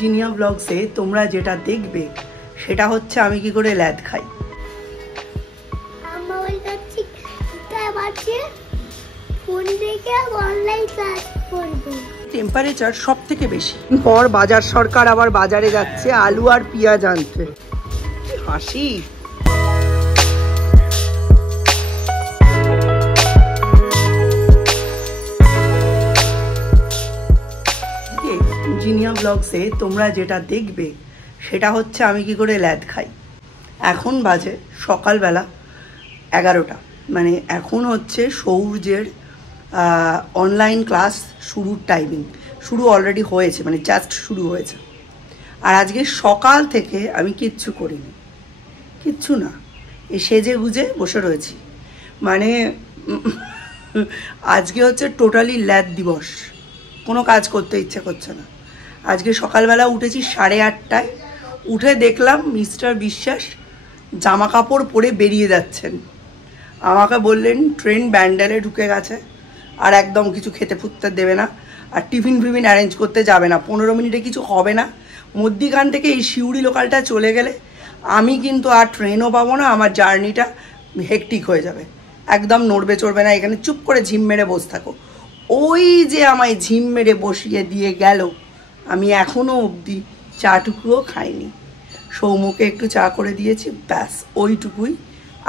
জিনিয়া ব্লগসে তোমরা যেটা দেখবে সেটা হচ্ছে আমি কি করে ল্যাদ খাই। টেম্পারেচার সব থেকে বেশি পর বাজার সরকার আবার বাজারে যাচ্ছে আলু আর পেঁয়াজ আনতে। হাসি জিনিয়া ব্লগসে তোমরা যেটা দেখবে সেটা হচ্ছে আমি কি করে ল্যাদ খাই। এখন বাজে সকালবেলা 11টা, মানে এখন হচ্ছে সৌর্যের অনলাইন ক্লাস শুরুর টাইমিং। শুরু অলরেডি হয়েছে, মানে জাস্ট শুরু হয়েছে। আর আজকে সকাল থেকে আমি কিচ্ছু করিনি, কিচ্ছু না, এই সেজে গুজে বসে রয়েছি। মানে আজকে হচ্ছে টোটালি ল্যাদ দিবস, কোনো কাজ করতে ইচ্ছে করছে না। আজকে সকালবেলা উঠেছি 8:30টায়, উঠে দেখলাম মিস্টার বিশ্বাস জামা কাপড় পরে বেরিয়ে যাচ্ছেন। আমাকে বললেন ট্রেন ব্যান্ডেলে ঢুকে গেছে আর একদম কিছু খেতে ফুটতে দেবে না, আর টিফিন ফিফিন অ্যারেঞ্জ করতে যাবে না, 15 মিনিটে কিছু হবে না। মধ্যিখান থেকে এই সিউড়ি লোকালটা চলে গেলে আমি কিন্তু আর ট্রেনও পাবো না, আমার জার্নিটা হেকটিক হয়ে যাবে, একদম নড়বে চড়বে না, এখানে চুপ করে ঝিম মেরে বসে থাকো। ওই যে আমায় ঝিম মেরে বসিয়ে দিয়ে গেল, আমি এখনও অবধি চাটুকুও খাইনি। সৌমুকে একটু চা করে দিয়েছি, ব্যাস ওইটুকুই,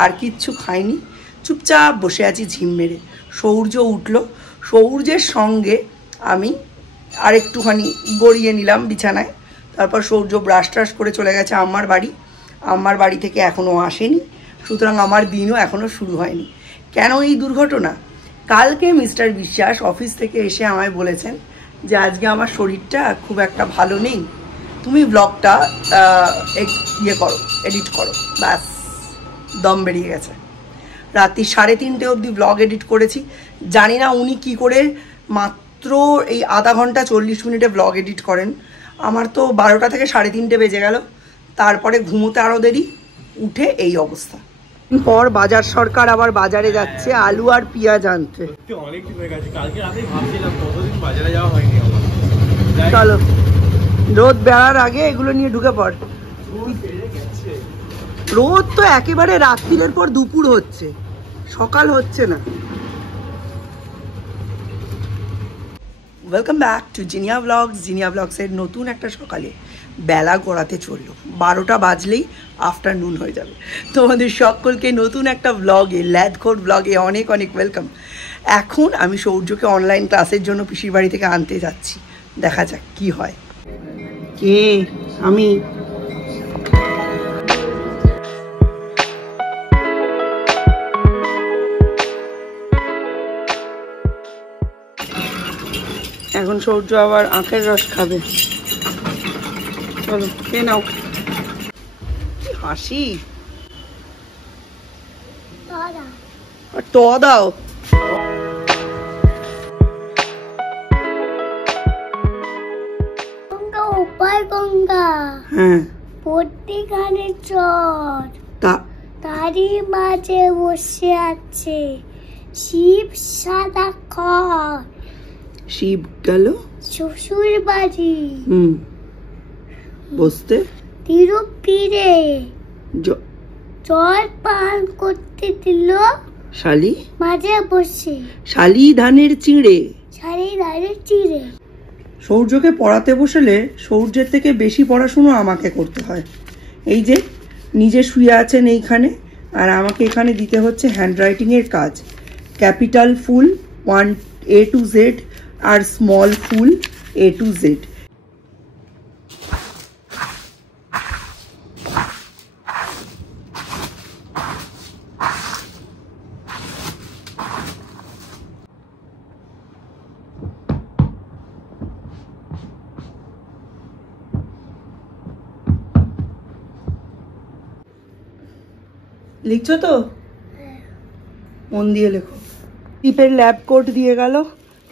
আর কিচ্ছু খাইনি। চুপচাপ বসে আছি ঝিম মেরে। সৌর্য উঠলো, সৌর্যের সঙ্গে আমি আর একটুখানি গড়িয়ে নিলাম বিছানায়। তারপর সৌর্য ব্রাশ ট্রাশ করে চলে গেছে আমার বাড়ি। আমার বাড়ি থেকে এখনও আসেনি, সুতরাং আমার দিনও এখনও শুরু হয়নি। কেন এই দুর্ঘটনা? কালকে মিস্টার বিশ্বাস অফিস থেকে এসে আমায় বলেছেন যে আজকে আমার শরীরটা খুব একটা ভালো নেই, তুমি ব্লগটা এডিট করো। ব্যাস দম বেরিয়ে গেছে। রাত্রি 3:30 অবধি ব্লগ এডিট করেছি। জানি না উনি কি করে মাত্র এই আধা ঘন্টা 40 মিনিটে ব্লগ এডিট করেন। আমার তো 12টা থেকে 3:30 বেজে গেল। তারপরে ঘুমোতে আরও দেরি, উঠে এই অবস্থা। পর বাজার সরকার আবার বাজারে যাচ্ছে আলু আর পেঁয়াজ আনতে। চলো, রোদ বেড়ার আগে এগুলো নিয়ে ঢুকে পড়। রোদ তো একেবারে রাত্রির পর দুপুর হচ্ছে, সকাল হচ্ছে না। Welcome back to Jinia blogs. Jinia ব্লগসের নতুন একটা সকালে বেলা গড়াতে চললো, 12টা বাজলেই আফটারনুন হয়ে যাবে। তোমাদের সকলকে নতুন একটা ব্লগে, ল্যাদখোর ব্লগে অনেক অনেক ওয়েলকাম। এখন আমি সৌর্যকে অনলাইন ক্লাসের জন্য পিসির বাড়ি থেকে আনতে যাচ্ছি, দেখা যাক কি হয়। কে? আমি। এখন সৌর্য আবার আখের রস খাবে। চলো খেয়ে নাও। হাসি ট দাও। হ্যাঁ, প্রতিখানে চর তারই মাঝে বসে আছে শিব সাদা খড়। শিব গেল শ্বশুর বাড়ি বসতে, তিরুপিরে জল পান করতে দিল শালি মাঝে বসে। শালি ধানের চিড়ে, শালি ধানের চিড়ে। সৌর্যকে পড়াতে বসলে সৌর্যের থেকে বেশি পড়াশুনো আমাকে করতে হয়। এই যে নিজে শুয়ে আছেন এইখানে, আর আমাকে এখানে দিতে হচ্ছে হ্যান্ডরাইটিংয়ের কাজ। Capital full 1 A to Z আর small full A to Z। লিখছো তো? মন দিয়ে লেখো। দীপের ল্যাব কোট দিয়ে গেল।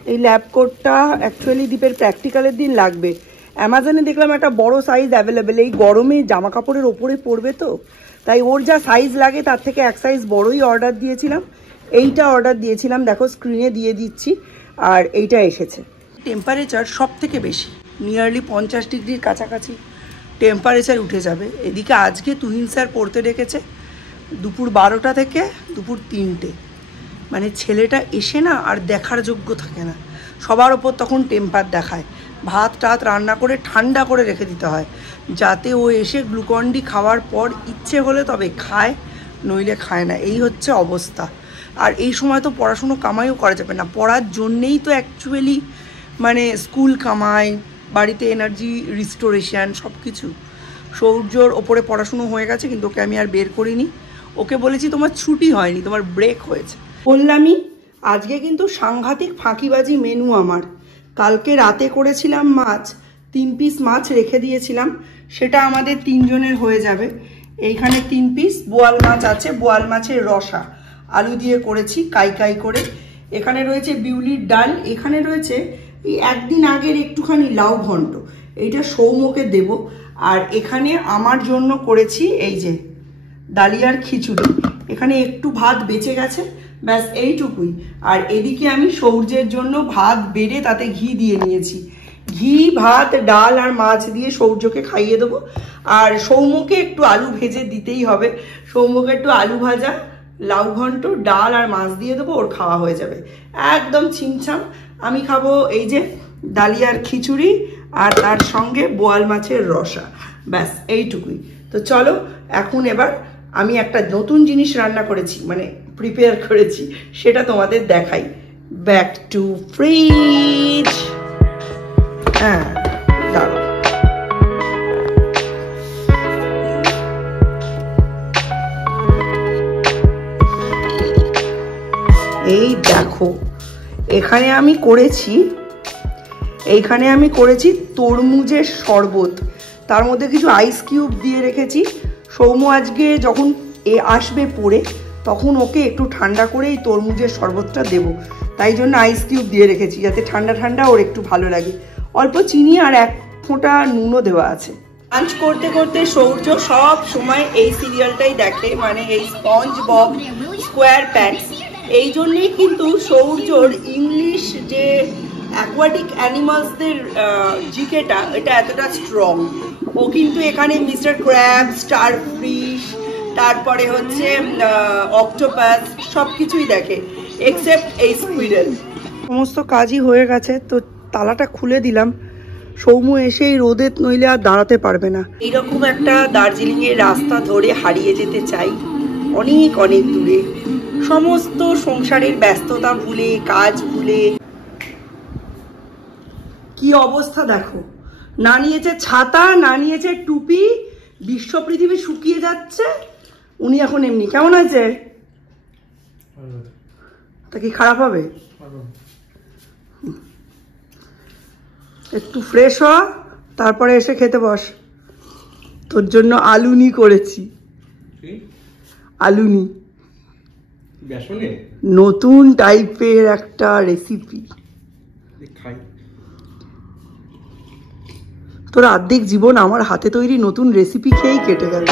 এই ল্যাব কোটটা অ্যাকচুয়ালি দীপের প্র্যাকটিক্যালের দিন লাগবে। অ্যামাজনে দেখলাম একটা বড় সাইজ অ্যাভেলেবেল, এই গরমে জামা কাপড়ের ওপরে পড়বে তো, তাই ওর যা সাইজ লাগে তার থেকে এক সাইজ বড়ই অর্ডার দিয়েছিলাম। এইটা অর্ডার দিয়েছিলাম, দেখো স্ক্রিনে দিয়ে দিচ্ছি, আর এইটা এসেছে। টেম্পারেচার সব থেকে বেশি নিয়ারলি 50 ডিগ্রির কাছাকাছি টেম্পারেচার উঠে যাবে। এদিকে আজকে তুহিন স্যার পড়তে ডেকেছে দুপুর 12টা থেকে দুপুর 3টে। মানে ছেলেটা এসে না আর দেখার যোগ্য থাকে না, সবার ওপর তখন টেম্পার দেখায়। ভাত টাত রান্না করে ঠান্ডা করে রেখে দিতে হয়, যাতে ও এসে গ্লুকন-ডি খাওয়ার পর ইচ্ছে হলে তবে খায়, নইলে খায় না। এই হচ্ছে অবস্থা। আর এই সময় তো পড়াশুনো কামাইও করা যাবে না, পড়ার জন্যেই তো অ্যাকচুয়ালি মানে স্কুল কামাই, বাড়িতে এনার্জি রিস্টোরেশন সব কিছু। সৌর্যর ওপরে পড়াশুনো হয়ে গেছে, কিন্তু ওকে আমি আর বের করিনি। ওকে বলেছি তোমার ছুটি হয়নি, তোমার ব্রেক হয়েছে। বললামই আজকে কিন্তু সাংঘাতিক ফাঁকিবাজি মেনু আমার। কালকে রাতে করেছিলাম মাছ, 3 পিস মাছ রেখে দিয়েছিলাম, সেটা আমাদের 3 জনের হয়ে যাবে। এইখানে 3 পিস বোয়াল মাছ আছে, বোয়াল মাছের রসা আলু দিয়ে করেছি কাই কাই করে। এখানে রয়েছে বিউলির ডাল, এখানে রয়েছে এই একদিন আগের একটুখানি লাউ ঘন্ট, এইটা সৌম্যকে দেব। আর এখানে আমার জন্য করেছি এই যে ডালিয়ার খিচুড়ি, এখানে একটু ভাত বেঁচে গেছে, ব্যাস এইটুকুই। আর এদিকে আমি সৌর্যের জন্য ভাত বেড়ে তাতে ঘি দিয়ে নিয়েছি। ঘি, ভাত, ডাল আর মাছ দিয়ে সৌর্যকে খাইয়ে দেবো। আর সৌম্যকে একটু আলু ভেজে দিতেই হবে, সৌম্যকে একটু আলু ভাজা, লাউ ঘন্ট, ডাল আর মাছ দিয়ে দেবো, ওর খাওয়া হয়ে যাবে একদম ছিমছাম। আমি খাবো এই যে ডালিয়ার খিচুড়ি আর তার সঙ্গে বোয়াল মাছের রসা, ব্যাস এইটুকুই। তো চলো এখন এবার আমি একটা নতুন জিনিস রান্না করেছি, মানে প্রিপেয়ার করেছি, সেটা তোমাদের দেখাই। Back to fridge. হ্যাঁ দাঁড়াও, এই দেখো এইখানে আমি করেছি তরমুজের শরবত, তার মধ্যে কিছু আইস কিউব দিয়ে রেখেছি। সৌম্য আজকে যখন আসবে পড়ে, তখন ওকে একটু ঠান্ডা করে এই তরমুজের শরবতটা দেবো, তাই জন্য আইস কিউব দিয়ে রেখেছি, যাতে ঠান্ডা ঠান্ডা ওর একটু ভালো লাগে। অল্প চিনি আর 1 ফোঁটা নুনও দেওয়া আছে। লাঞ্চ করতে করতে সৌর্য সব সময় এই সিরিয়ালটাই দেখে, মানে এই স্পঞ্জ বব স্কোয়ার প্যান্টস। এই জন্যেই কিন্তু সৌর্যর ইংলিশ যে অ্যাকোয়াটিক অ্যানিমালসদের জিকেটা, এটা এতটা স্ট্রং। ও কিন্তু এখানে মিস্টার ক্র্যাব, স্টার ফিশ, তারপরে হচ্ছে অক্টোপাস, সব কিছুই দেখে এক্সেপ্ট এই স্কুইডেল। সমস্ত কাজই হয়ে গেছে, তো তালাটা খুলে দিলাম। সৌম্য এসেই রোদে নইলে আর দাঁড়াতে পারবে না। এইরকম একটা দার্জিলিংয়ের রাস্তা ধরে হারিয়ে যেতে চাই, অনেক অনেক দূরে, সমস্ত সংসারের ব্যস্ততা ভুলে, কাজ ভুলে। কি অবস্থা দেখো, না নিয়েছে ছাতা, না নিয়েছে টুপি, বিশ্ব পৃথিবী শুকিয়ে যাচ্ছে, উনি এখন এমনি। কেমন আছে? তা কি খারাপ হবে? একটু ফ্রেশ হ, তারপরে এসে খেতে বস। তোর জন্য আলুনি করেছি, আলুনি, নতুন টাইপের একটা রেসিপি। তোর অর্ধেক জীবন আমার হাতে তৈরি নতুন রেসিপি খেয়েই কেটে গেল।